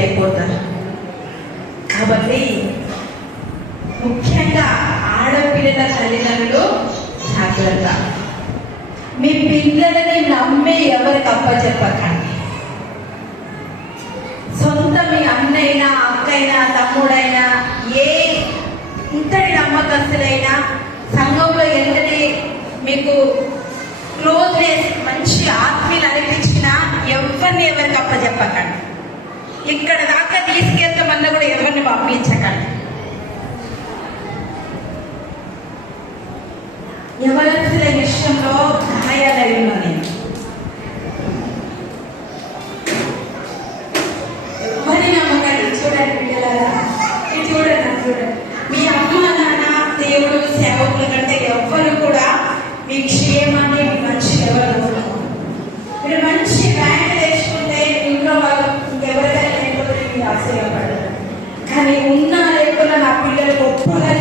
Fail అయిపోతారు కాబట్టి ముఖ్యంగా ఆడపిల్లల తల్లిదండ్రులు జాగ్రత్త. మీ పిల్లలని నమ్మి ఎవరికి అప్పచెప్పకండి సొంత మీ అన్నైనా అక్కైనా తమ్ముడైనా ఏ ఇంతటి నమ్మకస్తులైనా సంఘంలో ఎంతటి మీకు క్లోజ్నెస్ మంచి ఆత్మీయులు అనిపించినా ఎవరిని ఎవరికి అప్పచెప్పకండి ఇక్కడ దాకా తీసుకెళ్తామన్నా కూడా ఎవరిని పంపించకండి ఎవరి విషయంలో గాయాలయ్యున్నా కానీ ఉన్నా లేకుండా నా పిల్లలు గొప్పగా